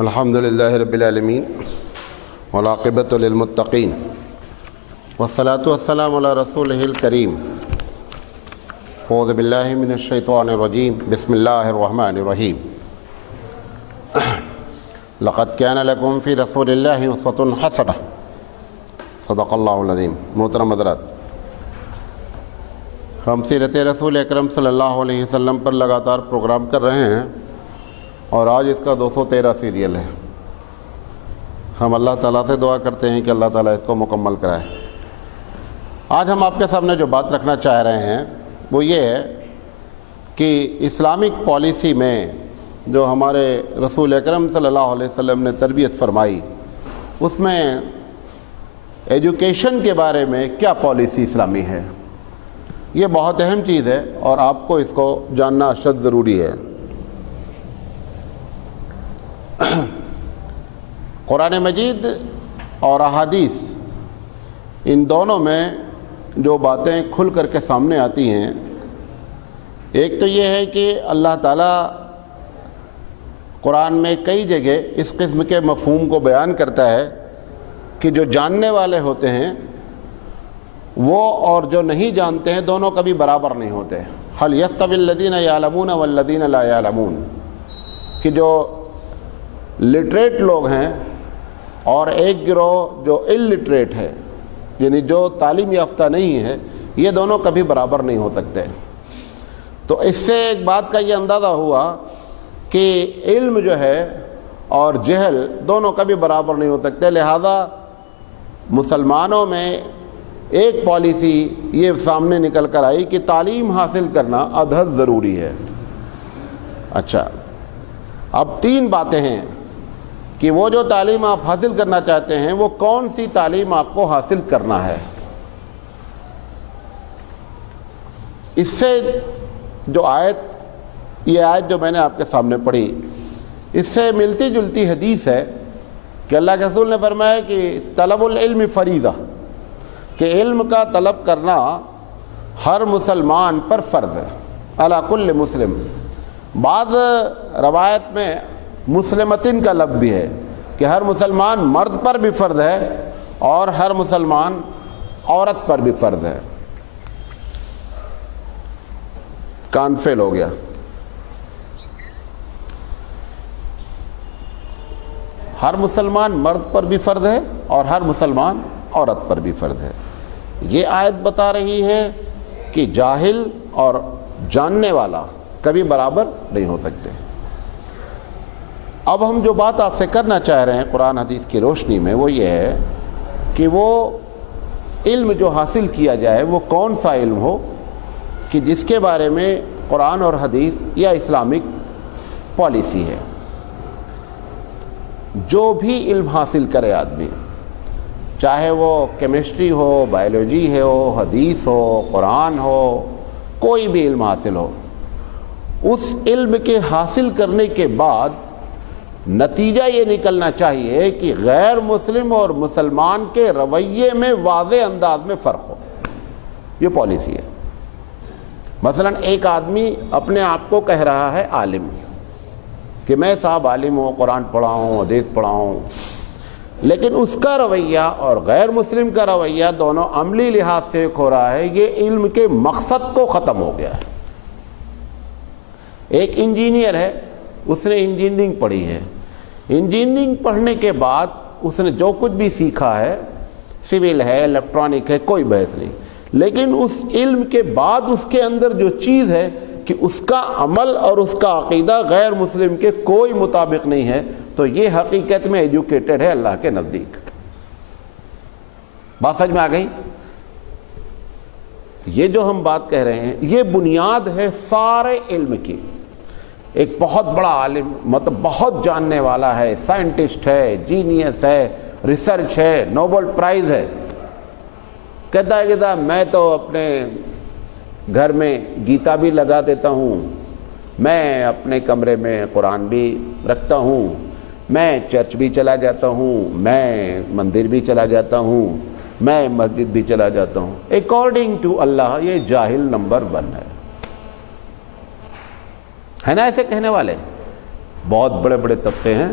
الحمد لله رب العالمين والعاقبة للمتقين والصلاة والسلام على رسوله الكريم. أعوذ بالله من الشيطان الرجيم. بسم الله الرحمن الرحيم. لقد كان لكم في رسول الله أسوة حسنة. صدق اللہ العظیم. محترم حضرات، ہم سیرت رسول اکرم صلی اللہ علیہ وسلم پر لگاتار پروگرام کر رہے ہیں اور آج اس کا 213 سیریل ہے. ہم اللہ تعالیٰ سے دعا کرتے ہیں کہ اللہ تعالیٰ اس کو مکمل کرائے. آج ہم آپ کے سامنے جو بات رکھنا چاہ رہے ہیں وہ یہ ہے کہ اسلامک پالیسی میں جو ہمارے رسول اکرم صلی اللہ علیہ وسلم نے تربیت فرمائی، اس میں ایجوکیشن کے بارے میں کیا پالیسی اسلامی ہے. یہ بہت اہم چیز ہے اور آپ کو اس کو جاننا اشد ضروری ہے. قرآن مجید اور احادیث، ان دونوں میں جو باتیں کھل کر کے سامنے آتی ہیں، ایک تو یہ ہے کہ اللہ تعالیٰ قرآن میں کئی جگہ اس قسم کے مفہوم کو بیان کرتا ہے کہ جو جاننے والے ہوتے ہیں وہ اور جو نہیں جانتے ہیں دونوں کبھی برابر نہیں ہوتے. هل يستوي الذين يعلمون والذين لا يعلمون، کہ جو لٹریٹ لوگ ہیں اور ایک گروہ جو الٹریٹ ہے، یعنی جو تعلیم یافتہ نہیں ہے، یہ دونوں کبھی برابر نہیں ہو سکتے. تو اس سے ایک بات کا یہ اندازہ ہوا کہ علم جو ہے اور جہل دونوں کبھی برابر نہیں ہو سکتے. لہذا مسلمانوں میں ایک پالیسی یہ سامنے نکل کر آئی کہ تعلیم حاصل کرنا ادھر ضروری ہے. اچھا، اب 3 باتیں ہیں کہ وہ جو تعلیم آپ حاصل کرنا چاہتے ہیں وہ کون سی تعلیم آپ کو حاصل کرنا ہے. اس سے جو یہ آیت جو میں نے آپ کے سامنے پڑھی، اس سے ملتی جلتی حدیث ہے کہ اللہ کے رسول نے فرمایا کہ طلب العلم فریضہ، کہ علم کا طلب کرنا ہر مسلمان پر فرض ہے. علی کل مسلم. بعض روایت میں مسلمتن کا لفظ بھی ہے کہ ہر مسلمان مرد پر بھی فرض ہے اور ہر مسلمان عورت پر بھی فرض ہے. کان فیل ہو گیا. ہر مسلمان مرد پر بھی فرض ہے اور ہر مسلمان عورت پر بھی فرض ہے. یہ آیت بتا رہی ہے کہ جاہل اور جاننے والا کبھی برابر نہیں ہو سکتے. اب ہم جو بات آپ سے کرنا چاہ رہے ہیں قرآن حدیث کی روشنی میں وہ یہ ہے کہ وہ علم جو حاصل کیا جائے وہ کون سا علم ہو کہ جس کے بارے میں قرآن اور حدیث یا اسلامک پالیسی ہے. جو بھی علم حاصل کرے آدمی، چاہے وہ کیمسٹری ہو، بایولوجی ہو، حدیث ہو، قرآن ہو، کوئی بھی علم حاصل ہو، اس علم کے حاصل کرنے کے بعد نتیجہ یہ نکلنا چاہیے کہ غیر مسلم اور مسلمان کے رویے میں واضح انداز میں فرق ہو. یہ پالیسی ہے. مثلا ایک آدمی اپنے آپ کو کہہ رہا ہے عالم، کہ میں صاحب عالم ہوں، قرآن پڑھا ہوں، حدیث پڑھا ہوں، لیکن اس کا رویہ اور غیر مسلم کا رویہ دونوں عملی لحاظ سے ایک ہو رہا ہے. یہ علم کے مقصد کو ختم ہو گیا ہے. ایک انجینئر ہے، اس نے انجینئرنگ پڑھی ہے. انجینئرنگ پڑھنے کے بعد اس نے جو کچھ بھی سیکھا ہے، سول ہے، الیکٹرانک ہے، کوئی بحث نہیں، لیکن اس علم کے بعد اس کے اندر جو چیز ہے کہ اس کا عمل اور اس کا عقیدہ غیر مسلم کے کوئی مطابق نہیں ہے، تو یہ حقیقت میں ایجوکیٹڈ ہے اللہ کے نزدیک. بات سمجھ میں آ گئی؟ یہ جو ہم بات کہہ رہے ہیں یہ بنیاد ہے سارے علم کی. ایک بہت بڑا عالم، مطلب بہت جاننے والا ہے، سائنٹسٹ ہے، جینیس ہے، ریسرچ ہے، نوبل پرائز ہے، کہتا ہے کہ میں تو اپنے گھر میں گیتا بھی لگا دیتا ہوں، میں اپنے کمرے میں قرآن بھی رکھتا ہوں، میں چرچ بھی چلا جاتا ہوں، میں مندر بھی چلا جاتا ہوں، میں مسجد بھی چلا جاتا ہوں. اکارڈنگ ٹو اللہ یہ جاہل نمبر 1 ہے نا. ایسے کہنے والے بہت بڑے بڑے طبقے ہیں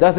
10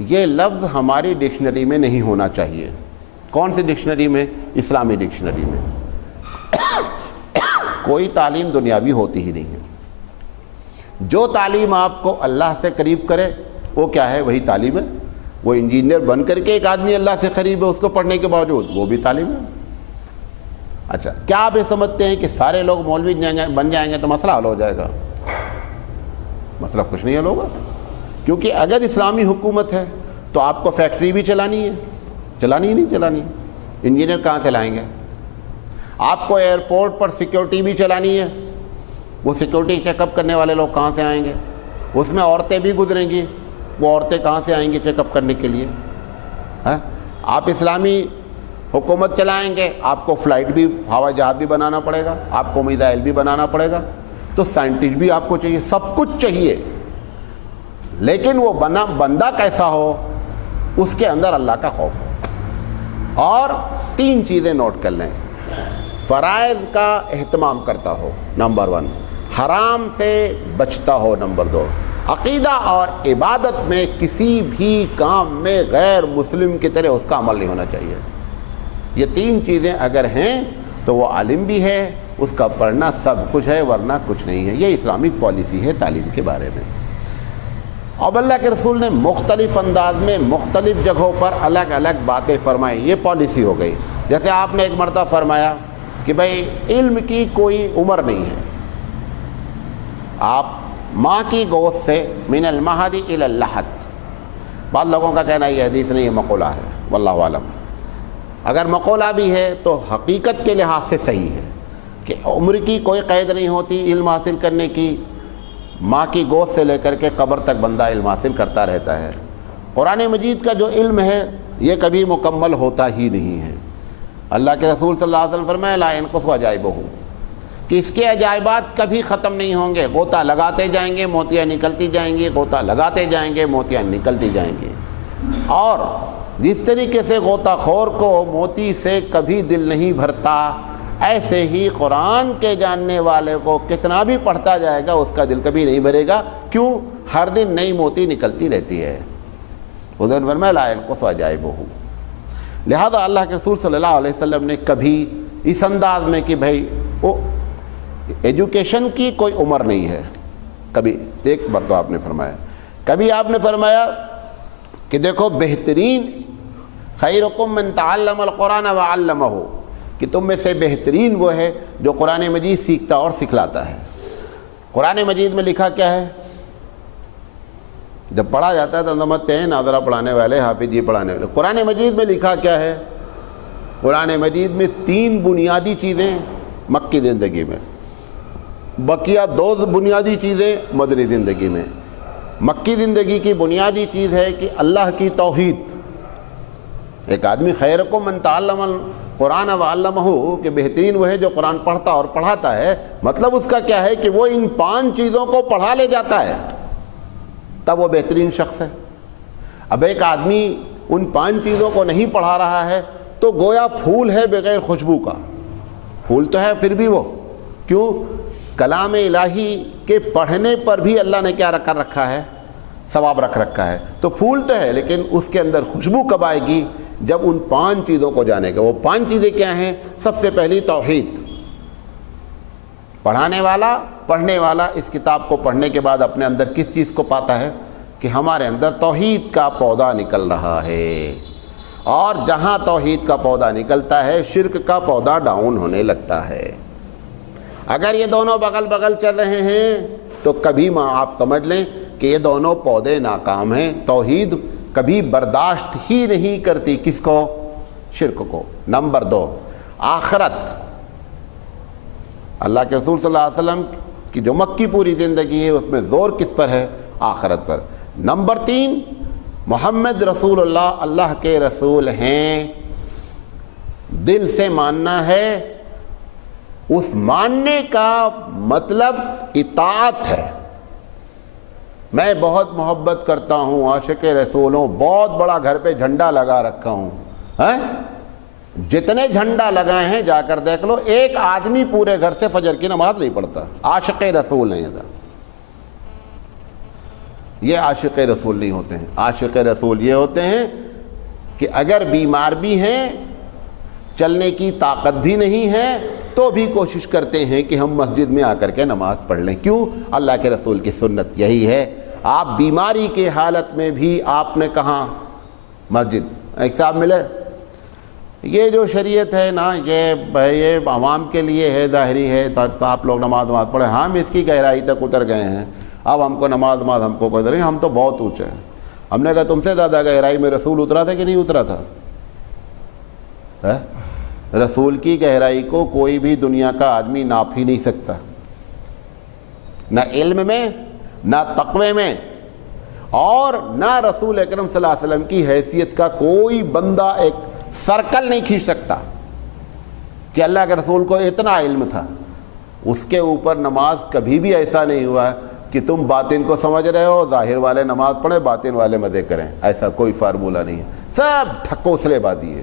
یہ لفظ ہماری ڈکشنری میں نہیں ہونا چاہیے. کون سی ڈکشنری میں؟ اسلامی ڈکشنری میں. کوئی تعلیم دنیاوی ہوتی ہی نہیں ہے. جو تعلیم آپ کو اللہ سے قریب کرے وہ کیا ہے؟ وہی تعلیم ہے. وہ انجینئر بن کر کے ایک آدمی اللہ سے قریب ہے اس کو پڑھنے کے باوجود، وہ بھی تعلیم ہے. اچھا، کیا آپ یہ سمجھتے ہیں کہ سارے لوگ مولوی بن جائیں گے تو مسئلہ حل ہو جائے گا؟ مسئلہ کچھ نہیں حل ہوگا. کیونکہ اگر اسلامی حکومت ہے تو آپ کو فیکٹری بھی چلانی ہے، چلانی ہی نہیں چلانی. انجینئر کہاں سے لائیں گے؟ آپ کو ایئرپورٹ پر سیکیورٹی بھی چلانی ہے، وہ سیکیورٹی چیک اپ کرنے والے لوگ کہاں سے آئیں گے؟ اس میں عورتیں بھی گزریں گی، وہ عورتیں کہاں سے آئیں گی چیک اپ کرنے کے لیے؟ آپ اسلامی حکومت چلائیں گے، آپ کو فلائٹ بھی، ہوائی جہاز بھی بنانا پڑے گا، آپ کو میزائل بھی بنانا پڑے گا، تو سائنٹسٹ بھی آپ کو چاہیے، سب کچھ چاہیے. لیکن وہ بندہ کیسا ہو؟ اس کے اندر اللہ کا خوف ہو. اور 3 چیزیں نوٹ کر لیں. فرائض کا اہتمام کرتا ہو، نمبر 1. حرام سے بچتا ہو، نمبر 2. عقیدہ اور عبادت میں کسی بھی کام میں غیر مسلم کی طرح اس کا عمل نہیں ہونا چاہیے. یہ 3 چیزیں اگر ہیں تو وہ عالم بھی ہے، اس کا پڑھنا سب کچھ ہے، ورنہ کچھ نہیں ہے. یہ اسلامک پالیسی ہے تعلیم کے بارے میں. اب اللہ کے رسول نے مختلف انداز میں مختلف جگہوں پر الگ الگ باتیں فرمائیں. یہ پالیسی ہو گئی. جیسے آپ نے ایک مرتبہ فرمایا کہ بھئی علم کی کوئی عمر نہیں ہے. آپ ماں کی گوشت سے من المہد الی اللحد، بعض لوگوں کا کہنا یہ حدیث نہیں، یہ مقولہ ہے، واللہ عالم. اگر مقولہ بھی ہے تو حقیقت کے لحاظ سے صحیح ہے کہ عمر کی کوئی قید نہیں ہوتی علم حاصل کرنے کی. ماں کی گوشت سے لے کر کے قبر تک بندہ علم حاصل کرتا رہتا ہے. قرآن مجید کا جو علم ہے یہ کبھی مکمل ہوتا ہی نہیں ہے. اللہ کے رسول صلی اللہ علیہ وسلم فرمایا لا ينقص عجائبہ، کہ اس کے عجائبات کبھی ختم نہیں ہوں گے. غوطہ لگاتے جائیں گے موتیاں نکلتی جائیں گی، غوطہ لگاتے جائیں گے موتیاں نکلتی جائیں گی. اور جس طریقے سے غوطہ خور کو موتی سے کبھی دل نہیں بھرتا، ایسے ہی قرآن کے جاننے والے کو کتنا بھی پڑھتا جائے گا اس کا دل کبھی نہیں بھرے گا. کیوں؟ ہر دن نئی موتی نکلتی رہتی ہے. حضور نے فرمایا لا ينقص عجائبہ. لہذا اللہ کے رسول صلی اللہ علیہ وسلم نے کبھی اس انداز میں کہ بھائی وہ ایجوکیشن کی کوئی عمر نہیں ہے، کبھی ایک بار تو آپ نے فرمایا. کبھی آپ نے فرمایا کہ دیکھو بہترین خیرکم من تعلم القرآن وعلمہ، کہ تم میں سے بہترین وہ ہے جو قرآن مجید سیکھتا اور سکھلاتا ہے. قرآن مجید میں لکھا کیا ہے؟ جب پڑھا جاتا ہے تو سمجھتے ہیں ناظرہ پڑھانے والے، حافظ جی پڑھانے والے. قرآن مجید میں لکھا کیا ہے؟ قرآن مجید میں 3 بنیادی چیزیں مکی زندگی میں، بقیہ 2 بنیادی چیزیں مدنی زندگی میں. مکی زندگی کی بنیادی چیز ہے کہ اللہ کی توحید. ایک آدمی خیرکم من تعلم القرآن وعلمہ، کہ بہترین وہ ہے جو قرآن پڑھتا اور پڑھاتا ہے. مطلب اس کا کیا ہے کہ وہ ان 5 چیزوں کو پڑھا لے جاتا ہے، تب وہ بہترین شخص ہے. اب ایک آدمی ان 5 چیزوں کو نہیں پڑھا رہا ہے تو گویا پھول ہے بغیر خوشبو کا. پھول تو ہے پھر بھی وہ، کیوں؟ کلام الہی کے پڑھنے پر بھی اللہ نے کیا کر رکھا ہے؟ ثواب رکھ رکھا ہے. تو پھول تو ہے لیکن اس کے اندر خوشبو کب آئے گی؟ جب ان 5 چیزوں کو جانے گا. وہ 5 چیزیں کیا ہیں؟ سب سے پہلی توحید. پڑھانے والا، پڑھنے والا اس کتاب کو پڑھنے کے بعد اپنے اندر کس چیز کو پاتا ہے؟ کہ ہمارے اندر توحید کا پودا نکل رہا ہے. اور جہاں توحید کا پودا نکلتا ہے شرک کا پودا ڈاؤن ہونے لگتا ہے. اگر یہ دونوں بغل بغل چل رہے ہیں تو کبھی آپ سمجھ لیں کہ یہ دونوں پودے ناکام ہیں. توحید کبھی برداشت ہی نہیں کرتی کس کو؟ شرک کو. نمبر 2 آخرت. اللہ کے رسول صلی اللہ علیہ وسلم کی جو مکی پوری زندگی ہے اس میں زور کس پر ہے؟ آخرت پر. نمبر 3 محمد رسول اللہ اللہ کے رسول ہیں، دل سے ماننا ہے. اس ماننے کا مطلب اطاعت ہے. میں بہت محبت کرتا ہوں، عاشق رسول ہوں، بہت بڑا گھر پہ جھنڈا لگا رکھا ہوں. جتنے جھنڈا لگائے ہیں جا کر دیکھ لو، ایک آدمی پورے گھر سے فجر کی نماز نہیں پڑھتا. عاشق رسول نہیں تھا. یہ عاشق رسول نہیں ہوتے ہیں. عاشق رسول یہ ہوتے ہیں کہ اگر بیمار بھی ہیں, چلنے کی طاقت بھی نہیں ہے, تو بھی کوشش کرتے ہیں کہ ہم مسجد میں آ کر کے نماز پڑھ لیں. کیوں؟ اللہ کے رسول کی سنت یہی ہے. آپ بیماری کے حالت میں بھی آپ نے کہاں مسجد. ایک صاحب ملے, یہ جو شریعت ہے نا یہ عوام کے لیے ہے, ظاہری ہے, تو آپ لوگ نماز پڑھیں. ہم اس کی گہرائی تک اتر گئے ہیں, اب ہم کو نماز ہم کو کوئی, ہم تو بہت اونچے ہیں. ہم نے کہا تم سے زیادہ گہرائی میں رسول اترا تھا کہ نہیں اترا تھا؟ رسول کی گہرائی کو کوئی بھی دنیا کا آدمی ناپ ہی نہیں سکتا, نہ علم میں, نہ تقوی میں, اور نہ رسول اکرم صلی اللہ علیہ وسلم کی حیثیت کا کوئی بندہ ایک سرکل نہیں کھینچ سکتا کہ اللہ کے رسول کو اتنا علم تھا. اس کے اوپر نماز کبھی بھی ایسا نہیں ہوا کہ تم باطن کو سمجھ رہے ہو, ظاہر والے نماز پڑھیں, باطن والے مزے کریں. ایسا کوئی فارمولہ نہیں ہے, سب ٹھکوسلے بازی ہے.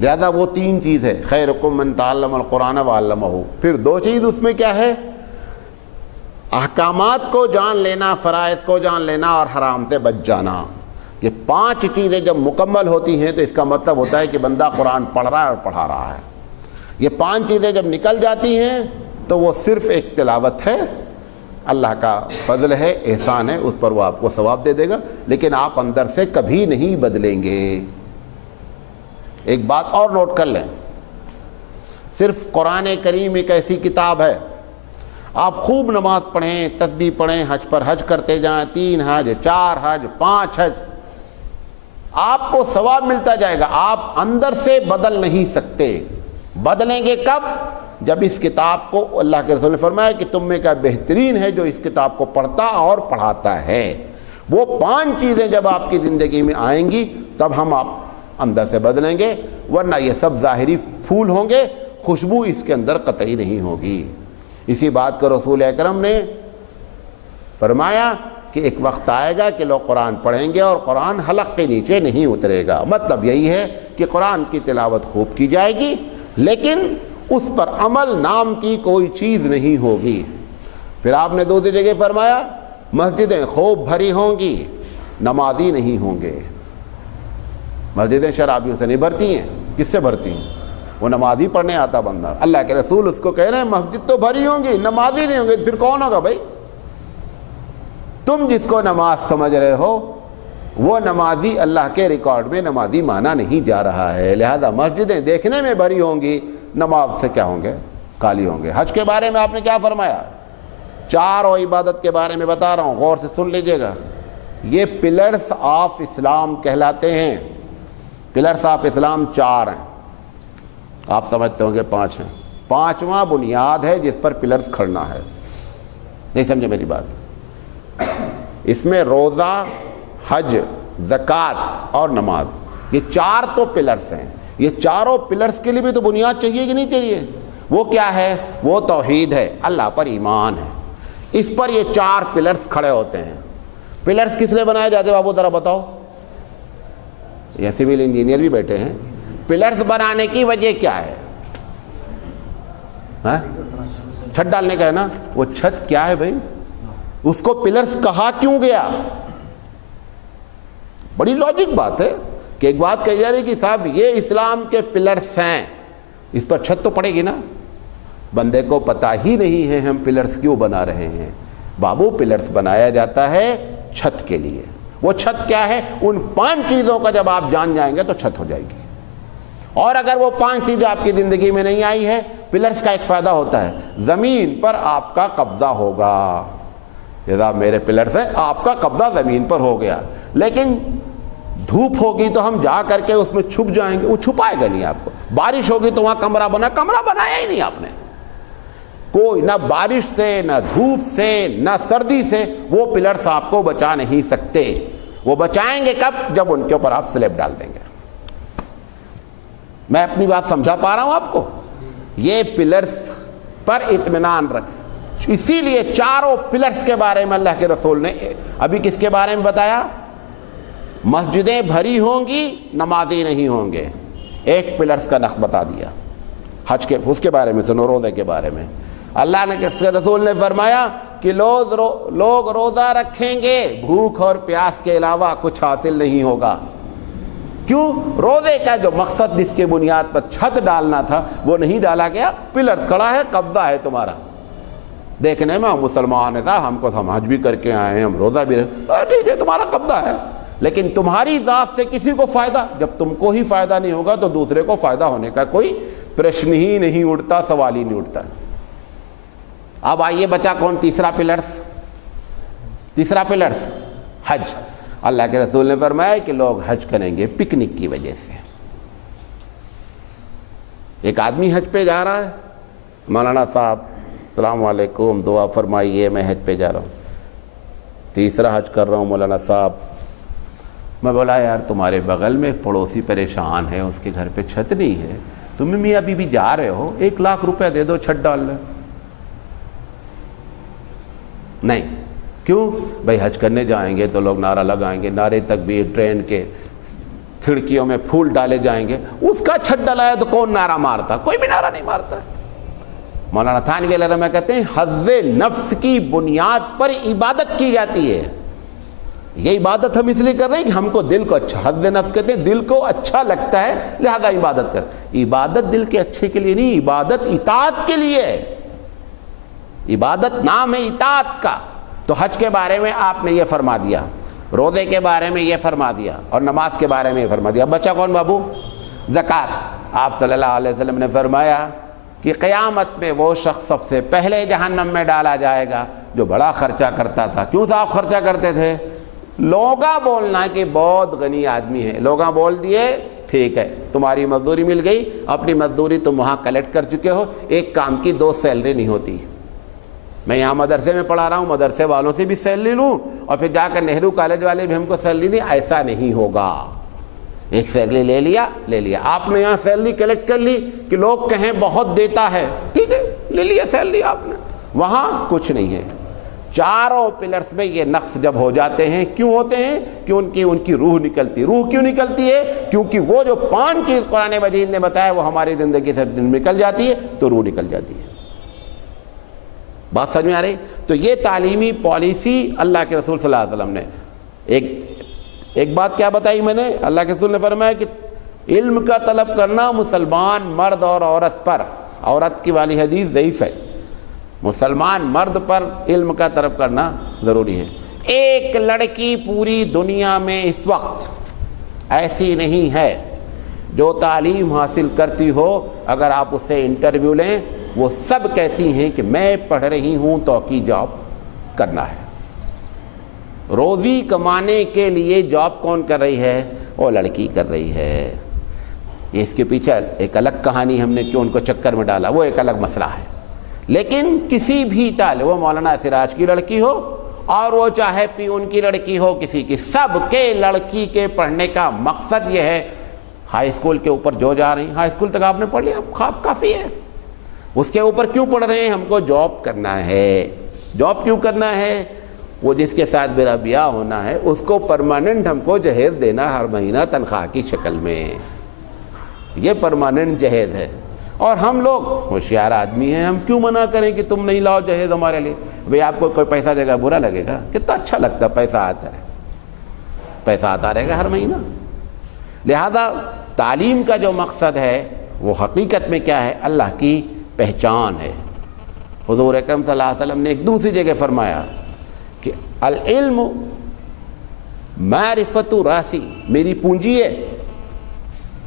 لہذا وہ تین چیز ہے, خیرکم من تعلم القرآن وعلمہ. پھر دو چیز اس میں کیا ہے؟ احکامات کو جان لینا, فرائض کو جان لینا, اور حرام سے بچ جانا. یہ پانچ چیزیں جب مکمل ہوتی ہیں تو اس کا مطلب ہوتا ہے کہ بندہ قرآن پڑھ رہا ہے اور پڑھا رہا ہے. یہ پانچ چیزیں جب نکل جاتی ہیں تو وہ صرف ایک تلاوت ہے, اللہ کا فضل ہے, احسان ہے, اس پر وہ آپ کو ثواب دے دے گا, لیکن آپ اندر سے کبھی نہیں بدلیں گے. ایک بات اور نوٹ کر لیں, صرف قرآن کریم ایک ایسی کتاب ہے, آپ خوب نماز پڑھیں, تسبیح پڑھیں, حج پر حج کرتے جائیں, 3 حج, 4 حج, 5 حج, آپ کو ثواب ملتا جائے گا. آپ اندر سے بدل نہیں سکتے. بدلیں گے کب؟ جب اس کتاب کو, اللہ کے رسول نے فرمایا کہ تم میں کا بہترین ہے جو اس کتاب کو پڑھتا اور پڑھاتا ہے. وہ 5 چیزیں جب آپ کی زندگی میں آئیں گی تب ہم آپ اندر سے بدلیں گے, ورنہ یہ سب ظاہری پھول ہوں گے, خوشبو اس کے اندر قطعی نہیں ہوگی. اسی بات کو رسول اکرم نے فرمایا کہ ایک وقت آئے گا کہ لوگ قرآن پڑھیں گے اور قرآن حلق کے نیچے نہیں اترے گا. مطلب یہی ہے کہ قرآن کی تلاوت خوب کی جائے گی, لیکن اس پر عمل نام کی کوئی چیز نہیں ہوگی. پھر آپ نے دوسری جگہ فرمایا مسجدیں خوب بھری ہوں گی, نمازی نہیں ہوں گے. مسجدیں شرابیوں سے نہیں بھرتی ہیں, کس سے بھرتی ہیں؟ وہ نمازی پڑھنے آتا بندہ. اللہ کے رسول اس کو کہہ رہے ہیں مسجد تو بھری ہوں گی, نمازی نہیں ہوں گے. پھر کون ہوگا بھائی؟ تم جس کو نماز سمجھ رہے ہو وہ نمازی اللہ کے ریکارڈ میں نمازی مانا نہیں جا رہا ہے. لہذا مسجدیں دیکھنے میں بھری ہوں گی, نماز سے کیا ہوں گے؟ خالی ہوں گے. حج کے بارے میں آپ نے کیا فرمایا؟ 4 عبادت کے بارے میں بتا رہا ہوں, غور سے سن لیجئے گا. یہ پلرز آف اسلام کہلاتے ہیں. پلرز آف اسلام 4 ہیں, آپ سمجھتے ہوں گے 5 ہیں. 5واں بنیاد ہے جس پر پلرز کھڑنا ہے. نہیں سمجھے میری بات؟ اس میں روزہ, حج, زکوٰۃ اور نماز, یہ 4 تو پلرز ہیں. یہ چاروں پلرز کے لیے بھی تو بنیاد چاہیے کہ نہیں چاہیے؟ وہ کیا ہے؟ وہ توحید ہے, اللہ پر ایمان ہے. اس پر یہ 4 پلرز کھڑے ہوتے ہیں. پلرز کس لیے بنائے جاتے ہیں بابو ذرا بتاؤ؟ یہ سول انجینئر بھی بیٹھے ہیں. پلرز بنانے کی وجہ کیا ہے؟ چھت ڈالنے کا ہے نا. وہ چھت کیا ہے بھائی؟ اس کو پلرز کہا کیوں گیا؟ بڑی لاجک بات ہے کہ ایک بات کہی جا رہی کہ صاحب یہ اسلام کے پلرز ہیں, اس پر چھت تو پڑے گی نا. بندے کو پتہ ہی نہیں ہے ہم پلرز کیوں بنا رہے ہیں. بابو پلرز بنایا جاتا ہے چھت کے لیے. وہ چھت کیا ہے؟ ان 5 چیزوں کا جب آپ جان جائیں گے تو چھت ہو جائے گی. اور اگر وہ 5 چیزیں آپ کی زندگی میں نہیں آئی ہے, پلرز کا ایک فائدہ ہوتا ہے, زمین پر آپ کا قبضہ ہوگا. جیسا میرے پلرز ہیں, آپ کا قبضہ زمین پر ہو گیا. لیکن دھوپ ہوگی تو ہم جا کر کے اس میں چھپ جائیں گے, وہ چھپائے گا نہیں آپ کو. بارش ہوگی تو وہاں کمرہ بنایا ہی نہیں آپ نے. کوئی نہ بارش سے, نہ دھوپ سے, نہ سردی سے وہ پلرز آپ کو بچا نہیں سکتے. وہ بچائیں گے کب؟ جب ان کے اوپر آپ سلیب ڈال دیں گے. میں اپنی بات سمجھا پا رہا ہوں آپ کو؟ یہ پلرز پر اطمینان رکھ. اسی لیے 4 پلرز کے بارے میں اللہ کے رسول نے ابھی کس کے بارے میں بتایا؟ مسجدیں بھری ہوں گی, نمازی نہیں ہوں گے. ایک پلرز کا نقش بتا دیا. حج کے اس کے بارے میں سنو, روزے کے بارے میں اللہ نے رسول نے فرمایا کہ لوگ روزہ رکھیں گے، بھوک اور پیاس کے علاوہ کچھ حاصل نہیں ہوگا۔ کیوں؟ روزے کا جو مقصد جس کے بنیاد پر چھت ڈالنا تھا وہ نہیں ڈالا گیا۔ پلرز کھڑا ہے، قبضہ ہے تمہارا، دیکھنے میں ہم مسلمان ہیں، ہم کو ہم حج بھی کر کے آئے ہیں، ہم روزہ بھی ٹھیک ہے، تمہارا قبضہ ہے، لیکن تمہاری ذات سے کسی کو فائدہ، جب تم کو ہی فائدہ نہیں ہوگا تو دوسرے کو فائدہ ہونے کا کوئی پرشن ہی نہیں اٹھتا، سوال ہی نہیں اٹھتا۔ اب آئیے بچا کون؟ تیسرا پلرز حج۔ اللہ کے رسول نے فرمایا کہ لوگ حج کریں گے پکنک کی وجہ سے۔ ایک آدمی حج پہ جا رہا ہے، مولانا صاحب السلام علیکم، دعا فرمائیے، میں حج پہ جا رہا ہوں، تیسرا حج کر رہا ہوں مولانا صاحب۔ میں بولا یار تمہارے بغل میں ایک پڑوسی پریشان ہے، اس کے گھر پہ چھت نہیں ہے، تم میاں بیوی جا رہے ہو، 1 لاکھ روپے دے دو چھت ڈال لیں۔ نہیں، کیوں بھائی؟ حج کرنے جائیں گے تو لوگ نعرہ لگائیں گے، نعرے تک بھی ٹرین کے کھڑکیوں میں پھول ڈالے جائیں گے، اس کا چھت ڈلایا تو کون نعرہ مارتا؟ کوئی بھی نعرہ نہیں مارتا۔ مولانا تھانوی علیہ رحمہ کہتے ہیں حظ نفس کی بنیاد پر عبادت کی جاتی ہے۔ یہ عبادت ہم اس لیے کر رہے ہیں کہ ہم کو دل کو اچھا، حظ نفس کہتے ہیں دل کو اچھا لگتا ہے لہذا عبادت کر۔ عبادت دل کے اچھے کے لیے نہیں، عبادت اطاعت کے لیے ہے۔ عبادت نام ہے اطاعت کا۔ تو حج کے بارے میں آپ نے یہ فرما دیا، روزے کے بارے میں یہ فرما دیا، اور نماز کے بارے میں یہ فرما دیا۔ بچہ کون بابو؟ زکوٰۃ۔ آپ صلی اللہ علیہ وسلم نے فرمایا کہ قیامت میں وہ شخص سب سے پہلے جہنم میں ڈالا جائے گا جو بڑا خرچہ کرتا تھا۔ کیوں صاحب خرچہ کرتے تھے؟ لوگاں بولنا کہ بہت غنی آدمی ہے، لوگاں بول دیے ٹھیک ہے تمہاری مزدوری مل گئی، اپنی مزدوری تم وہاں کلیکٹ کر چکے ہو، ایک کام کی 2 سیلری نہیں ہوتی۔ میں یہاں مدرسے میں پڑھا رہا ہوں، مدرسے والوں سے بھی سیلری لوں اور پھر جا کر نہرو کالج والے بھی ہم کو سیلری دیں، ایسا نہیں ہوگا۔ ایک سیلری لے لیا، آپ نے یہاں سیلری کلیکٹ کر لی کہ لوگ کہیں بہت دیتا ہے، ٹھیک ہے لے لیا سیلری آپ نے، وہاں کچھ نہیں ہے۔ چاروں پلرز میں یہ نقص جب ہو جاتے ہیں، کیوں ہوتے ہیں؟ کہ ان کی روح نکلتی۔ روح کیوں نکلتی ہے؟ کیونکہ وہ جو 5 چیز قرآن مجید نے بتایا وہ ہماری زندگی سے نکل جاتی ہے تو روح نکل جاتی ہے۔ بات سمجھ میں آ رہی؟ تو یہ تعلیمی پالیسی اللہ کے رسول صلی اللہ علیہ وسلم نے ایک بات کیا بتائی میں نے؟ اللہ کے رسول نے فرمایا کہ علم کا طلب کرنا مسلمان مرد اور عورت پر، عورت کی والی حدیث ضعیف ہے، مسلمان مرد پر علم کا طلب کرنا ضروری ہے۔ ایک لڑکی پوری دنیا میں اس وقت ایسی نہیں ہے جو تعلیم حاصل کرتی ہو، اگر آپ اس سے انٹرویو لیں وہ سب کہتی ہیں کہ میں پڑھ رہی ہوں تو کی جاب کرنا ہے۔ روزی کمانے کے لیے جاب کون کر رہی ہے؟ وہ لڑکی کر رہی ہے۔ یہ اس کے پیچھے ایک الگ کہانی، ہم نے کیوں ان کو چکر میں ڈالا وہ ایک الگ مسئلہ ہے، لیکن کسی بھی طالب، وہ مولانا سراج کی لڑکی ہو اور وہ چاہے پیون کی لڑکی ہو، کسی کی، سب کے لڑکی کے پڑھنے کا مقصد یہ ہے۔ ہائی اسکول کے اوپر جو جا رہی، ہائی اسکول تک آپ نے پڑھ لیا، خواب کافی ہے، اس کے اوپر کیوں پڑھ رہے ہیں؟ ہم کو جاب کرنا ہے۔ جاب کیوں کرنا ہے؟ وہ جس کے ساتھ میرا بیاہ ہونا ہے اس کو پرماننٹ ہم کو جہیز دینا ہر مہینہ تنخواہ کی شکل میں، یہ پرماننٹ جہیز ہے۔ اور ہم لوگ ہوشیار آدمی ہیں، ہم کیوں منع کریں کہ تم نہیں لاؤ جہیز ہمارے لیے؟ بھئی آپ کو کوئی پیسہ دے گا برا لگے گا؟ کتنا اچھا لگتا ہے، پیسہ آتا رہے گا ہر مہینہ۔ لہذا تعلیم کا جو مقصد ہے وہ حقیقت میں کیا ہے؟ اللہ کی پہچان ہے۔ حضور اکرم صلی اللہ علیہ وسلم نے ایک دوسری جگہ فرمایا کہ العلم معرفت راسی، میری پونجی ہے،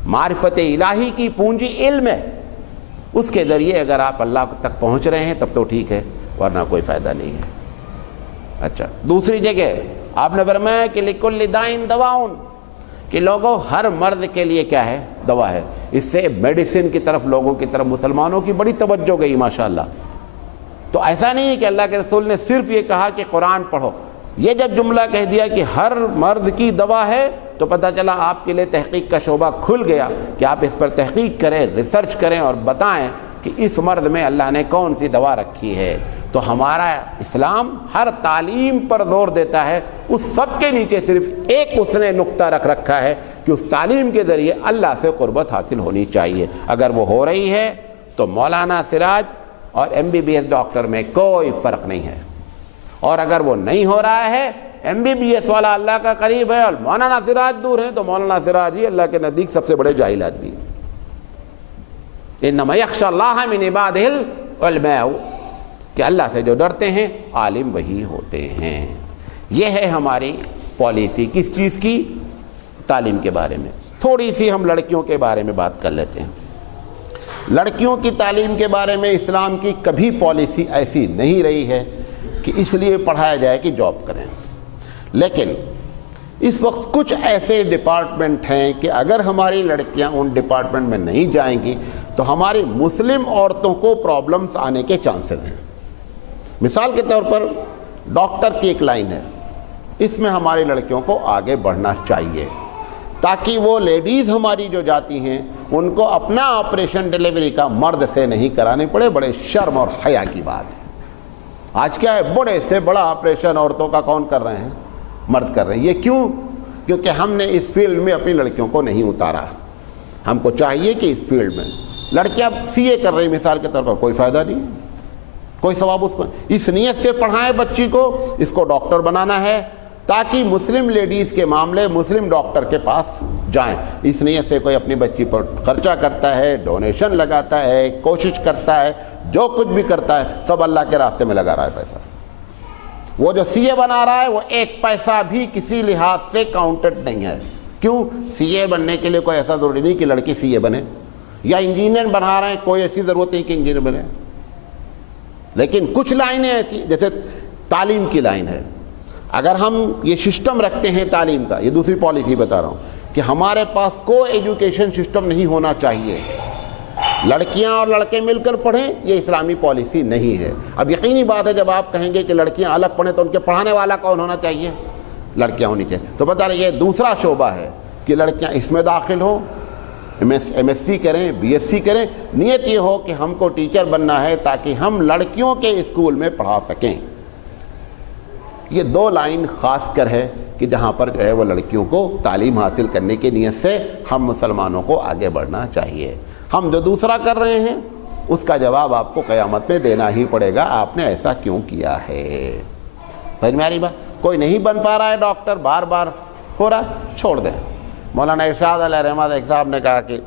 معرفت الہی کی پونجی علم ہے، اس کے ذریعے اگر آپ اللہ تک پہنچ رہے ہیں تب تو ٹھیک ہے، ورنہ کوئی فائدہ نہیں ہے۔ اچھا، دوسری جگہ آپ نے فرمایا کہ لکل دائن دواؤن، کہ لوگوں ہر مرض کے لیے کیا ہے؟ دوا ہے۔ اس سے میڈیسن کی طرف، لوگوں کی طرف، مسلمانوں کی بڑی توجہ گئی ماشاءاللہ۔ تو ایسا نہیں ہے کہ اللہ کے رسول نے صرف یہ کہا کہ قرآن پڑھو، یہ جب جملہ کہہ دیا کہ ہر مرض کی دوا ہے تو پتہ چلا آپ کے لیے تحقیق کا شعبہ کھل گیا کہ آپ اس پر تحقیق کریں، ریسرچ کریں اور بتائیں کہ اس مرض میں اللہ نے کون سی دوا رکھی ہے۔ تو ہمارا اسلام ہر تعلیم پر زور دیتا ہے، اس سب کے نیچے صرف ایک اس نے نقطہ رکھ رکھا ہے کہ اس تعلیم کے ذریعے اللہ سے قربت حاصل ہونی چاہیے۔ اگر وہ ہو رہی ہے تو مولانا سراج اور MBBS ڈاکٹر میں کوئی فرق نہیں ہے، اور اگر وہ نہیں ہو رہا ہے، MBBS والا اللہ کا قریب ہے اور مولانا سراج دور ہیں، تو مولانا سراج ہی اللہ کے نزدیک سب سے بڑے جاہل آدمی ہیں۔ انما یخشی اللہ من عبادہ العلماء، کہ اللہ سے جو ڈرتے ہیں عالم وہی ہوتے ہیں۔ یہ ہے ہماری پالیسی کس چیز کی؟ تعلیم کے بارے میں۔ تھوڑی سی ہم لڑکیوں کے بارے میں بات کر لیتے ہیں۔ لڑکیوں کی تعلیم کے بارے میں اسلام کی کبھی پالیسی ایسی نہیں رہی ہے کہ اس لیے پڑھایا جائے کہ جاب کریں، لیکن اس وقت کچھ ایسے ڈپارٹمنٹ ہیں کہ اگر ہماری لڑکیاں ان ڈپارٹمنٹ میں نہیں جائیں گی تو ہماری مسلم عورتوں کو پرابلمز آنے کے چانسز ہیں۔ مثال کے طور پر ڈاکٹر کی ایک لائن ہے، اس میں ہماری لڑکیوں کو آگے بڑھنا چاہیے تاکہ وہ لیڈیز ہماری جو جاتی ہیں ان کو اپنا آپریشن ڈیلیوری کا مرد سے نہیں کرانے پڑے۔ بڑے شرم اور حیا کی بات ہے۔ آج کیا ہے، بڑے سے بڑا آپریشن عورتوں کا کون کر رہے ہیں؟ مرد کر رہے ہیں۔ یہ کیوں؟ کیونکہ ہم نے اس فیلڈ میں اپنی لڑکیوں کو نہیں اتارا۔ ہم کو چاہیے کہ اس فیلڈ میں لڑکیاں CA کر رہی مثال کے طور پر، کوئی فائدہ نہیں، کوئی ثواب اس کو، اس نیت سے پڑھائیں بچی کو، اس کو ڈاکٹر بنانا ہے تاکہ مسلم لیڈیز کے معاملے مسلم ڈاکٹر کے پاس جائیں۔ اس نیت سے کوئی اپنی بچی پر خرچہ کرتا ہے، ڈونیشن لگاتا ہے، کوشش کرتا ہے، جو کچھ بھی کرتا ہے سب اللہ کے راستے میں لگا رہا ہے پیسہ۔ وہ جو CA بنا رہا ہے وہ ایک پیسہ بھی کسی لحاظ سے کاؤنٹڈ نہیں ہے۔ کیوں؟ CA بننے کے لیے کوئی ایسا ضروری نہیں کہ لڑکی CA بنے، یا انجینئر بنا رہے ہیں، کوئی ایسی ضرورت نہیں کہ انجینئر بنے۔ لیکن کچھ لائنیں ایسی، جیسے تعلیم کی لائن ہے، اگر ہم یہ سسٹم رکھتے ہیں تعلیم کا، یہ دوسری پالیسی بتا رہا ہوں کہ ہمارے پاس کو ایجوکیشن سسٹم نہیں ہونا چاہیے، لڑکیاں اور لڑکے مل کر پڑھیں، یہ اسلامی پالیسی نہیں ہے۔ اب یقینی بات ہے جب آپ کہیں گے کہ لڑکیاں الگ پڑھیں تو ان کے پڑھانے والا کون ہونا چاہیے؟ لڑکیاں ہونی چاہیے۔ تو بتا رہے یہ دوسرا شعبہ ہے کہ لڑکیاں اس میں داخل ہوں، MSc کریں، BSc کریں، نیت یہ ہو کہ ہم کو ٹیچر بننا ہے تاکہ ہم لڑکیوں کے اسکول میں پڑھا سکیں۔ یہ دو لائن خاص کر ہے کہ جہاں پر جو ہے وہ لڑکیوں کو تعلیم حاصل کرنے کی نیت سے ہم مسلمانوں کو آگے بڑھنا چاہیے۔ ہم جو دوسرا کر رہے ہیں اس کا جواب آپ کو قیامت میں دینا ہی پڑے گا، آپ نے ایسا کیوں کیا ہے۔ سمجھ میں آ رہی بات؟ کوئی نہیں بن پا رہا ہے ڈاکٹر، بار بار ہو رہا ہے، چھوڑ دیں۔ مولانا ارشاد علیہ رحمت ایک صاحب نے کہا کہ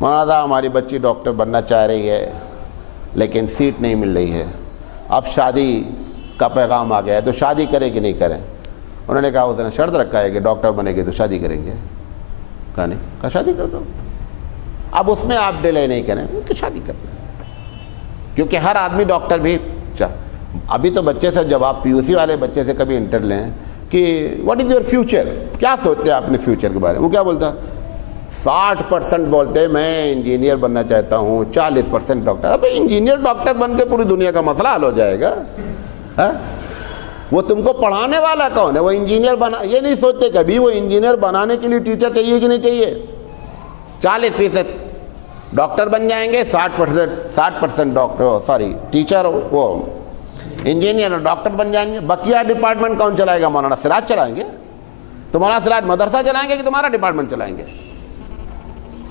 مولانا صاحب ہماری بچی ڈاکٹر بننا چاہ رہی ہے لیکن سیٹ نہیں مل رہی ہے، اب شادی کا پیغام آ گیا ہے تو شادی کرے کہ نہیں کریں؟ انہوں نے کہا اس نے شرط رکھا ہے کہ ڈاکٹر بنے گی تو شادی کریں گے۔ کہا نہیں، کہا شادی کر دو۔ اب اس میں آپ ڈیلے نہیں کریں، اس کی شادی کر دیں، کیونکہ ہر آدمی ڈاکٹر بھی ابھی تو بچے سے جب آپ PUC والے بچے سے کبھی انٹر لیں کہ واٹ از یور فیوچر، کیا سوچتے ہیں اپنے فیوچر کے بارے میں، وہ کیا بولتا؟ 60% بولتے میں انجینئر بننا چاہتا ہوں، 40% ڈاکٹر۔ اب انجینئر ڈاکٹر بن کے پوری دنیا کا مسئلہ حل ہو جائے گا؟ وہ تم کو پڑھانے والا کون ہے؟ وہ انجینئر بنا، یہ نہیں سوچتے کبھی وہ انجینئر بنانے کے لیے ٹیچر چاہیے کہ نہیں چاہیے؟ 40% ڈاکٹر بن جائیں گے، 60% ڈاکٹر ٹیچر، وہ انجینئر اور ڈاکٹر بن جائیں گے۔ بقیہ ڈپارٹمنٹ کون چلائے گا؟ مولانا سراج چلائیں گے؟ تو مولانا سراج مدرسہ چلائیں گے کہ تمہارا ڈپارٹمنٹ چلائیں گے؟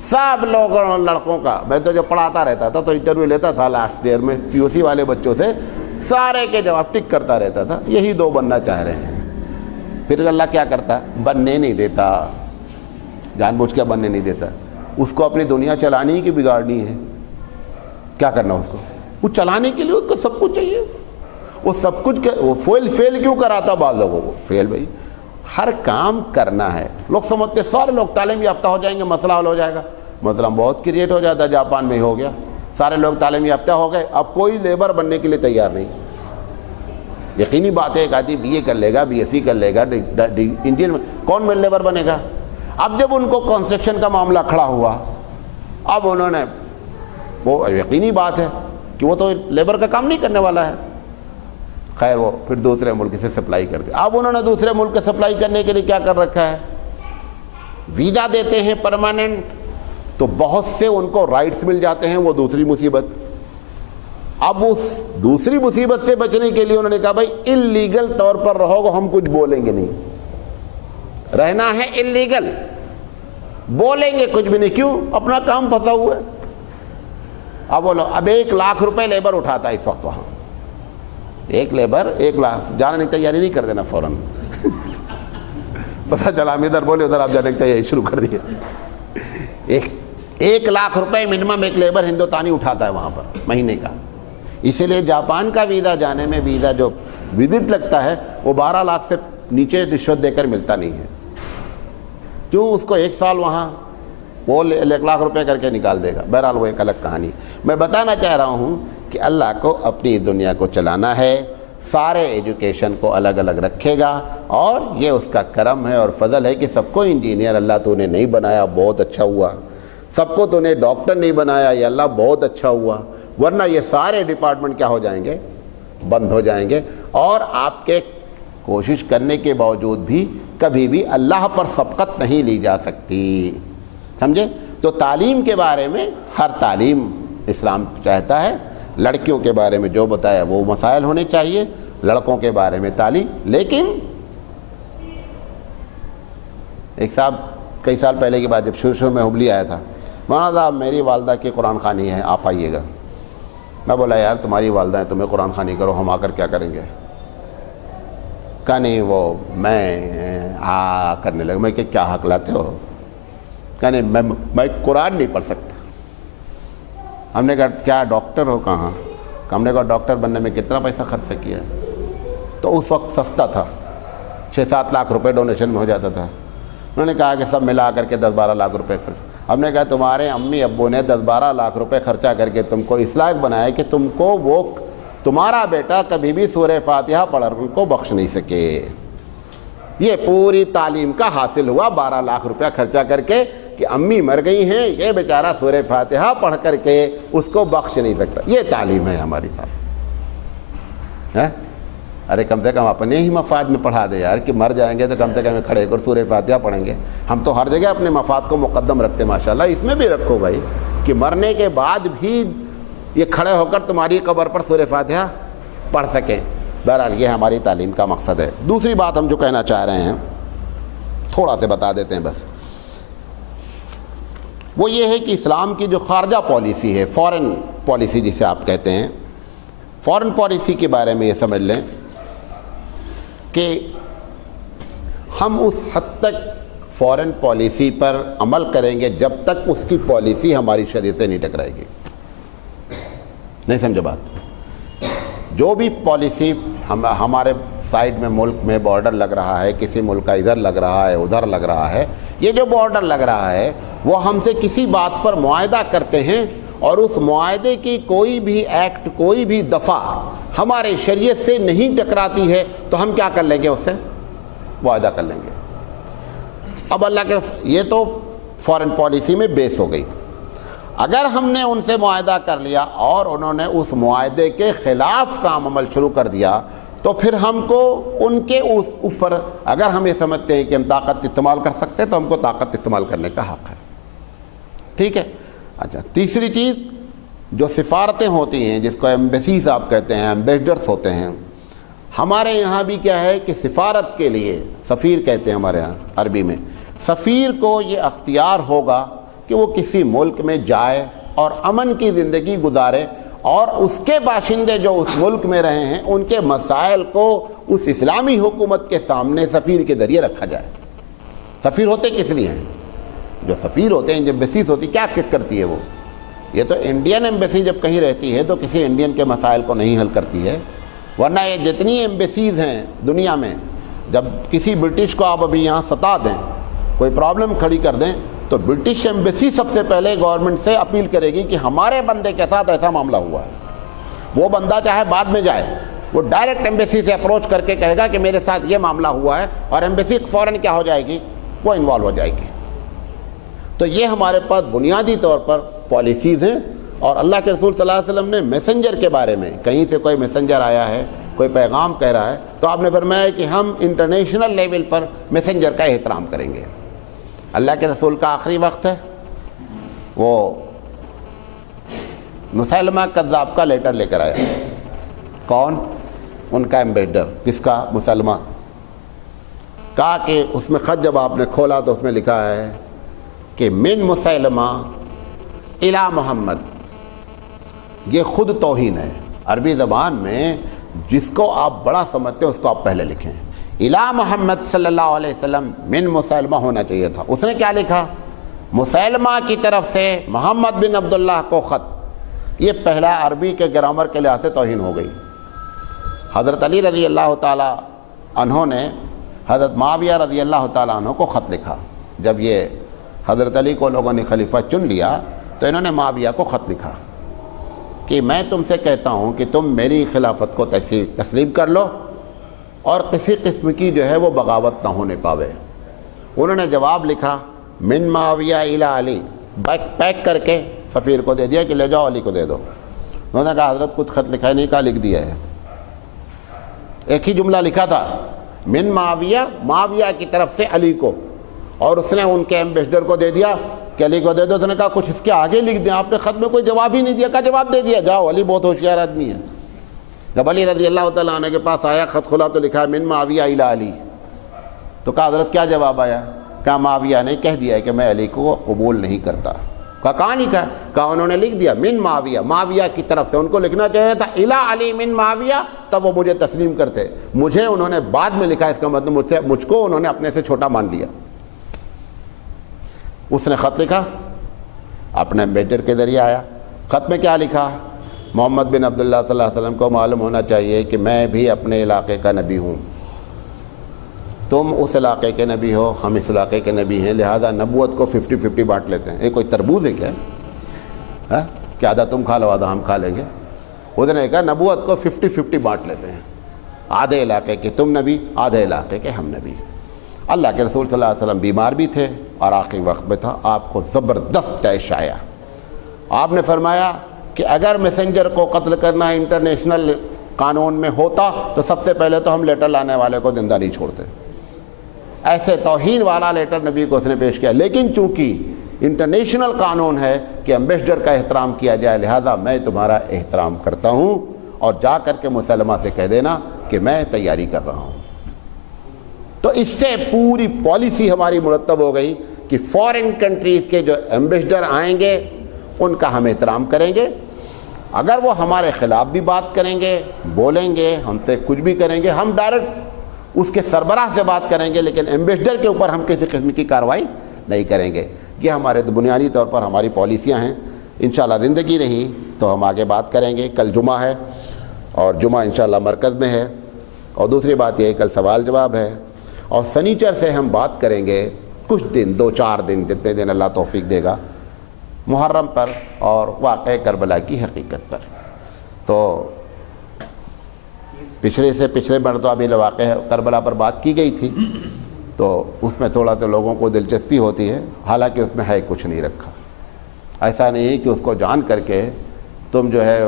سب لوگوں لڑکوں کا، میں تو جو پڑھاتا رہتا تھا تو انٹرویو لیتا تھا لاسٹ ایئر میں PUC والے بچوں سے، سارے کے جواب ٹک کرتا رہتا تھا، یہی دو بننا چاہ رہے ہیں۔ پھر اللہ کیا کرتا؟ بننے نہیں دیتا، جان بوجھ کے بننے نہیں دیتا۔ اس کو اپنی دنیا چلانی کی بگاڑنی ہے، کیا کرنا اس کو؟ وہ چلانے کے لیے اس کو سب کچھ چاہیے، وہ سب کچھ وہ فیل کیوں کراتا بعض لوگوں کو؟ فیل بھائی ہر کام کرنا ہے۔ لوگ سمجھتے سارے لوگ تعلیم یافتہ ہو جائیں گے مسئلہ حل ہو جائے گا، مسئلہ بہت کریٹ ہو جاتا ہے، جاپان میں ہی ہو گیا، سارے لوگ تعلیم یافتہ ہو گئے، اب کوئی لیبر بننے کے لیے تیار نہیں۔ یقینی بات ہے ایک آدمی BA کر لے گا، BSc کر لے گا، انجینئر میں کون لیبر بنے گا؟ اب جب ان کو کنسٹرکشن کا معاملہ کھڑا ہوا، اب انہوں نے، وہ یقینی بات ہے کہ وہ تو لیبر کا کام نہیں کرنے والا ہے، خیر وہ پھر دوسرے ملک سے سپلائی کرتے۔ اب انہوں نے دوسرے ملک کے سپلائی کرنے کے لیے کیا کر رکھا ہے؟ ویزا دیتے ہیں پرماننٹ، تو بہت سے ان کو رائٹس مل جاتے ہیں، وہ دوسری مصیبت۔ اب اس دوسری مصیبت سے بچنے کے لیے انہوں نے کہا بھائی انلیگل طور پر رہو گے، ہم کچھ بولیں گے نہیں، رہنا ہے انلیگل، بولیں گے کچھ بھی نہیں۔ کیوں؟ اپنا کام پھنسا ہوا ہے۔ اب بولو، اب 1 لاکھ روپے لیبر اٹھاتا ہے اس وقت وہاں، ایک لیبر 1 لاکھ جانے کی تیاری نہیں کر دینا فوراً پتہ چلا ہم ادھر بولے ادھر آپ جانے کی تیاری شروع کر دیے. 1 لاکھ روپے منیمم ایک لیبر ہندوستانی اٹھاتا ہے وہاں پر مہینے کا. اسی لیے جاپان کا ویزا جانے میں ویزا جو وزٹ لگتا ہے وہ 12 لاکھ سے نیچے رشوت دے کر ملتا نہیں ہے. کیوں؟ اس کو 1 سال وہاں وہ 1 لاکھ روپے کر کے نکال دے گا. بہرحال وہ ایک الگ کہانی. میں بتانا چاہ رہا ہوں کہ اللہ کو اپنی دنیا کو چلانا ہے, سارے ایجوکیشن کو الگ الگ رکھے گا, اور یہ اس کا کرم ہے اور فضل ہے کہ سب کو انجینئر اللہ تو نے نہیں بنایا, بہت اچھا ہوا. سب کو تو نے ڈاکٹر نہیں بنایا, یا اللہ بہت اچھا ہوا, ورنہ یہ سارے ڈپارٹمنٹ کیا ہو جائیں گے؟ بند ہو جائیں گے. اور آپ کے کوشش کرنے کے باوجود بھی کبھی بھی اللہ پر سبقت نہیں لی جا سکتی, سمجھے؟ تو تعلیم کے بارے میں ہر تعلیم اسلام چاہتا ہے. لڑکیوں کے بارے میں جو بتایا وہ مسائل ہونے چاہیے, لڑکوں کے بارے میں تعلیم. لیکن ایک صاحب کئی سال پہلے کی بات, جب شروع میں ہبلی آیا تھا, مولانا صاحب میری والدہ کی قرآن خوانی ہے, آپ آئیے گا. میں بولا یار تمہاری والدہ ہیں, تمہیں قرآن خوانی کرو, ہم آ کر کیا کریں گے؟ کہا نہیں وہ میں کرنے لگا. میں کہ کیا حق لاتے ہو؟ کہا نہیں میں قرآن نہیں پڑھ سکتا. ہم نے کہا کیا ڈاکٹر ہو؟ کہاں. ہم نے کہا ڈاکٹر بننے میں کتنا پیسہ خرچہ کیا؟ تو اس وقت سستا تھا, 6-7 لاکھ روپے ڈونیشن میں ہو جاتا تھا. انہوں نے کہا کہ سب ملا کر کے 10-12 لاکھ روپے خرچ. ہم نے کہا تمہارے امی ابو نے 10-12 لاکھ روپے خرچہ کر کے تم کو اس لائق بنایا کہ تم کو وہ تمہارا بیٹا کبھی بھی سورہ فاتحہ پڑھ کر ان کو بخش نہیں سکے. یہ پوری تعلیم کا حاصل ہوا 12 لاکھ روپیہ خرچہ کر کے کہ امی مر گئی ہیں, یہ بیچارہ سورہ فاتحہ پڑھ کر کے اس کو بخش نہیں سکتا. یہ تعلیم ہے ہماری صاحب. ارے کم سے کم اپنے ہی مفاد میں پڑھا دے یار, کہ مر جائیں گے تو کم سے کم کھڑے کر سورہ فاتحہ پڑھیں گے. ہم تو ہر جگہ اپنے مفاد کو مقدم رکھتے ہیں ماشاءاللہ, اس میں بھی رکھو بھائی کہ مرنے کے بعد بھی یہ کھڑے ہو کر تمہاری قبر پر سورہ فاتحہ پڑھ سکیں. بہرحال یہ ہماری تعلیم کا مقصد ہے. دوسری بات ہم جو کہنا چاہ رہے ہیں تھوڑا سے بتا دیتے ہیں بس, وہ یہ ہے کہ اسلام کی جو خارجہ پالیسی ہے, فورن پالیسی جسے آپ کہتے ہیں, فورن پالیسی کے بارے میں یہ سمجھ لیں کہ ہم اس حد تک فورن پالیسی پر عمل کریں گے جب تک اس کی پالیسی ہماری شریعت سے نہیں ٹکرائے گی. نہیں سمجھے بات؟ جو بھی پالیسی ہمارے سائڈ میں ملک میں بارڈر لگ رہا ہے, کسی ملک کا ادھر لگ رہا ہے ادھر لگ رہا ہے, یہ جو بارڈر لگ رہا ہے وہ ہم سے کسی بات پر معاہدہ کرتے ہیں, اور اس معاہدے کی کوئی بھی ایکٹ, کوئی بھی دفعہ ہمارے شریعت سے نہیں ٹکراتی ہے تو ہم کیا کر لیں گے؟ اس سے معاہدہ کر لیں گے. اب اللہ کے یہ تو فورن پالیسی میں بیس ہو گئی. اگر ہم نے ان سے معاہدہ کر لیا اور انہوں نے اس معاہدے کے خلاف کام عمل شروع کر دیا تو پھر ہم کو ان کے اس اوپر, اگر ہم یہ سمجھتے ہیں کہ ہم طاقت استعمال کر سکتے ہیں تو ہم کو طاقت استعمال کرنے کا حق ہے. ٹھیک ہے. اچھا, تیسری چیز جو سفارتیں ہوتی ہیں جس کو ایمبیسیز آپ کہتے ہیں, ایمبیسڈرس ہوتے ہیں, ہمارے یہاں بھی کیا ہے کہ سفارت کے لیے سفیر کہتے ہیں ہمارے یہاں عربی میں, سفیر کو یہ اختیار ہوگا کہ وہ کسی ملک میں جائے اور امن کی زندگی گزارے, اور اس کے باشندے جو اس ملک میں رہے ہیں ان کے مسائل کو اس اسلامی حکومت کے سامنے سفیر کے ذریعے رکھا جائے. سفیر ہوتے کس لیے ہیں؟ جو سفیر ہوتے ہیں, جب ایمبیسیز ہوتی کیا کرتی ہے وہ؟ یہ تو انڈین ایمبیسی جب کہیں رہتی ہے تو کسی انڈین کے مسائل کو نہیں حل کرتی ہے, ورنہ یہ جتنی ایمبیسیز ہیں دنیا میں, جب کسی برٹش کو آپ ابھی یہاں ستا دیں, کوئی پرابلم کھڑی کر دیں, تو برٹش ایمبیسی سب سے پہلے گورنمنٹ سے اپیل کرے گی کہ ہمارے بندے کے ساتھ ایسا معاملہ ہوا ہے. وہ بندہ چاہے بعد میں جائے, وہ ڈائریکٹ ایمبیسی سے اپروچ کر کے کہے گا کہ میرے ساتھ یہ معاملہ ہوا ہے, اور ایمبیسی فوراً کیا ہو جائے گی؟ وہ انوالو ہو جائے گی. تو یہ ہمارے پاس بنیادی طور پر پالیسیز ہیں. اور اللہ کے رسول صلی اللہ علیہ وسلم نے میسنجر کے بارے میں, کہیں سے کوئی میسنجر آیا ہے, کوئی پیغام کہہ رہا ہے, تو آپ نے فرمایا کہ ہم انٹرنیشنل لیول پر میسنجر کا احترام کریں گے. اللہ کے رسول کا آخری وقت ہے, وہ مسلمہ کذاب کا لیٹر لے کر آیا. کون؟ ان کا ایمبیسڈر. کس کا؟ مسلمہ. کہا کہ اس میں خط جب آپ نے کھولا تو اس میں لکھا ہے کہ من مسلمہ الی محمد. یہ خود توہین ہے. عربی زبان میں جس کو آپ بڑا سمجھتے ہیں اس کو آپ پہلے لکھیں. الا محمد صلی اللہ علیہ وسلم من مسلمہ ہونا چاہیے تھا. اس نے کیا لکھا؟ مسلمہ کی طرف سے محمد بن عبداللہ کو خط. یہ پہلا عربی کے گرامر کے لحاظ سے توہین ہو گئی. حضرت علی رضی اللہ تعالیٰ عنہ نے حضرت معاویہ رضی اللہ تعالیٰ عنہ کو خط لکھا. جب یہ حضرت علی کو لوگوں نے خلیفہ چن لیا تو انہوں نے معاویہ کو خط لکھا کہ میں تم سے کہتا ہوں کہ تم میری خلافت کو تسلیم کر لو اور کسی قسم کی جو ہے وہ بغاوت نہ ہونے پاوے. انہوں نے جواب لکھا من معاویہ الی علی، پیک کر کے سفیر کو دے دیا کہ لے جاؤ علی کو دے دو. انہوں نے کہا حضرت کچھ خط لکھا ہے؟ نہیں. کہا لکھ دیا ہے. ایک ہی جملہ لکھا تھا من معاویہ، معاویہ کی طرف سے علی کو، اور اس نے ان کے ایمبیسڈر کو دے دیا کہ علی کو دے دو. تو نے کہا کچھ اس کے آگے لکھ دیں. آپ نے خط میں کوئی جواب ہی نہیں دیا. کہا جواب دے دیا، جاؤ. علی بہت ہوشیار آدمی ہے. جب علی رضی اللہ تعالیٰ عنہ کے پاس آیا، خط کھلا تو لکھا ہے من معاویہ الی علی. تو کہا حضرت کیا جواب آیا؟ کہا معاویہ نے کہہ دیا ہے کہ میں علی کو قبول نہیں کرتا. کہاں نہیں کہا؟ کہا انہوں نے لکھ دیا من معاویہ، معاویہ کی طرف سے. ان کو لکھنا چاہیے تھا الی علی من معاویہ، تب وہ مجھے تسلیم کرتے. مجھے انہوں نے بعد میں لکھا، اس کا مطلب مجھ کو انہوں نے اپنے سے چھوٹا مان لیا. اس نے خط لکھا، اپنے ایمبیسڈر کے ذریعے آیا. خط میں کیا لکھا؟ محمد بن عبداللہ صلی اللہ علیہ وسلم کو معلوم ہونا چاہیے کہ میں بھی اپنے علاقے کا نبی ہوں. تم اس علاقے کے نبی ہو، ہم اس علاقے کے نبی ہیں، لہذا نبوت کو 50-50 بانٹ لیتے ہیں. یہ کوئی تربوز ہے کیا کہ آدھا تم کھا لو آدھا ہم کھا لیں گے؟ اس نے کہا نبوت کو 50-50 بانٹ لیتے ہیں. آدھے علاقے کے تم نبی، آدھے علاقے کے ہم نبی. اللہ کے رسول صلی اللہ علیہ وسلم بیمار بھی تھے اور آخری وقت میں تھا. آپ کو زبردست طیش آیا. آپ نے فرمایا کہ اگر میسنجر کو قتل کرنا انٹرنیشنل قانون میں ہوتا تو سب سے پہلے تو ہم لیٹر لانے والے کو زندہ نہیں چھوڑتے. ایسے توہین والا لیٹر نبی کو اس نے پیش کیا. لیکن چونکہ انٹرنیشنل قانون ہے کہ ایمبیسڈر کا احترام کیا جائے، لہذا میں تمہارا احترام کرتا ہوں، اور جا کر کے مسلمہ سے کہہ دینا کہ میں تیاری کر رہا ہوں. تو اس سے پوری پالیسی ہماری مرتب ہو گئی کہ فارن کنٹریز کے جو ایمبیسڈر آئیں گے ان کا ہم احترام کریں گے. اگر وہ ہمارے خلاف بھی بات کریں گے، بولیں گے، ہم سے کچھ بھی کریں گے، ہم ڈائریکٹ اس کے سربراہ سے بات کریں گے، لیکن ایمبیسڈر کے اوپر ہم کسی قسم کی کارروائی نہیں کریں گے. یہ ہمارے بنیادی طور پر ہماری پالیسیاں ہیں. انشاءاللہ زندگی رہی تو ہم آگے بات کریں گے. کل جمعہ ہے اور جمعہ انشاءاللہ مرکز میں ہے. اور دوسری بات یہ ہے کل سوال جواب ہے، اور سنیچر سے ہم بات کریں گے کچھ دن، 2-4 دن، جتنے دن اللہ توفیق دے گا، محرم پر اور واقعہ کربلا کی حقیقت پر. تو پچھلے مرتبہ بھی واقعہ کربلا پر بات کی گئی تھی، تو اس میں تھوڑا سا لوگوں کو دلچسپی ہوتی ہے، حالانکہ اس میں ہے کچھ نہیں رکھا. ایسا نہیں ہے کہ اس کو جان کر کے تم جو ہے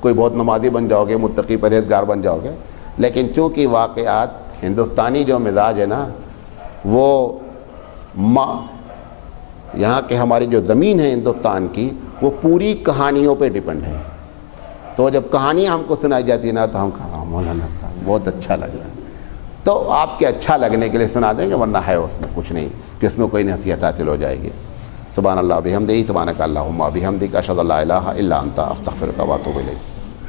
کوئی بہت نمازی بن جاؤ گے، متقی پرہیزگار بن جاؤ گے. لیکن چونکہ واقعات، ہندوستانی جو مزاج ہے نا، وہ یہاں کے ہماری جو زمین ہے ہندوستان کی، وہ پوری کہانیوں پہ ڈیپینڈ ہے. تو جب کہانیاں ہم کو سنائی جاتی ہیں نا تو ہم کہا مولانا بہت اچھا لگ رہا ہے، تو آپ کے اچھا لگنے کے لیے سنا دیں گے، ورنہ ہے اس میں کچھ نہیں کہ اس میں کوئی نصیحت حاصل ہو جائے گی. سبحان اللہ بحمدہ، سبحانک اللہم وبحمدک، اشہد ان لا الہ الا انت، استغفرک و اتوب الیک.